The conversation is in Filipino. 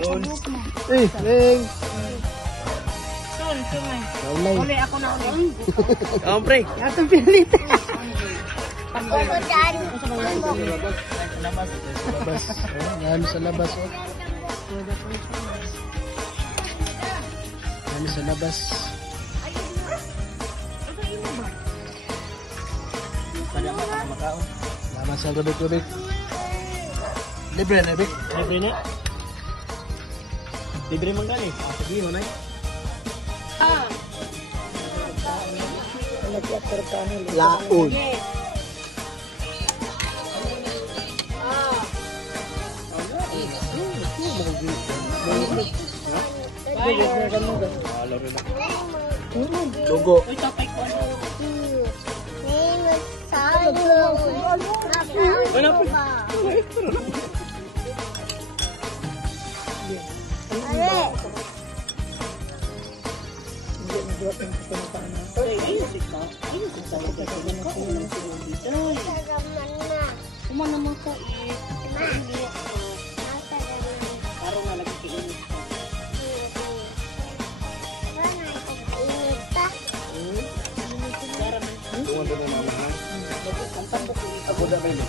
Eh, Neng. Uli ako na uli. Pre. Atong pilit. Ako dyan. Labas. Oh, nami sa labas, oh. Nami sa labas. Laman sa rubik-rubik. Libre na, Bik. Libre na. Libre man gani. Sige mo na. Laon. Logo. Kumana mo ko Ako na ba yun?